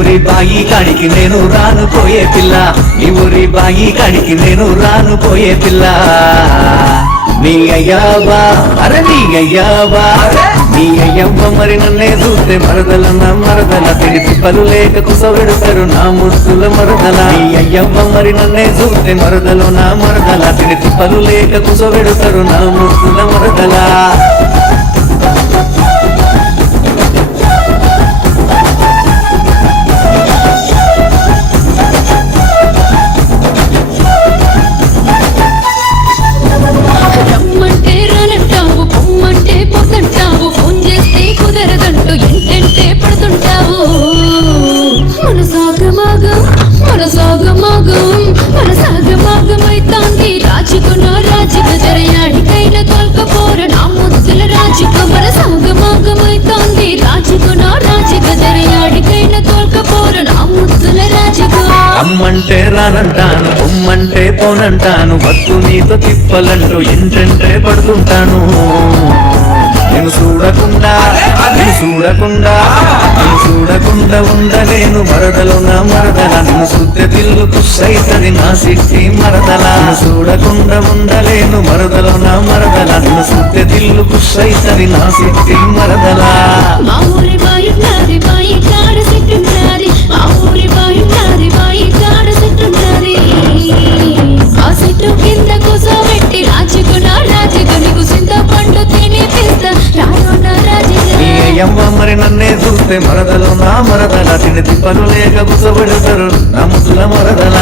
ఊరి బాయి కాడికి నేను రాను పోయే పిల్ల, ఈ ఊరి బాయి కాడికి నేను రాను పోయే పిల్ల. నీ అయ్యావా అరే నీ అయ్యావా నీ అయ్యవ్వ మరి నన్నే చూస్తే మరదలన్న మరదల తిడి తిప్పలు లేక కుసవెడుతారు నా ముద్దుల మరదల. నీ అయ్యవ్వ మరి నన్నే చూస్తే మరదలు నా మరదల తిడి తిప్పలు లేక కుసవెడుతారు నా ముద్దుల మరదల. అమ్మంటే రానంటాను, పొమ్మంటే పోనంటాను, వద్దు నీతో తిప్పలంటూ ఇంటంటే పడుతుంటాను. నేను చూడకుండా ఉండలేను మరదలు నా మరదల. నిన్ను చూస్తే దిల్లు కుస్సైతది నా సిట్టి మరదల. చూడకుండా ఉండలేను మరదలు నా మరదల. నిన్ను చూస్తే దిల్లు కుస్సైతది నా సిట్టి మరదల. అయ్యవ్వ మరి నన్నే చూస్తే మరదలు నా మరదల తిని తిప్పలు లేక కుసబెడతారు నా ముద్దుల మరదల.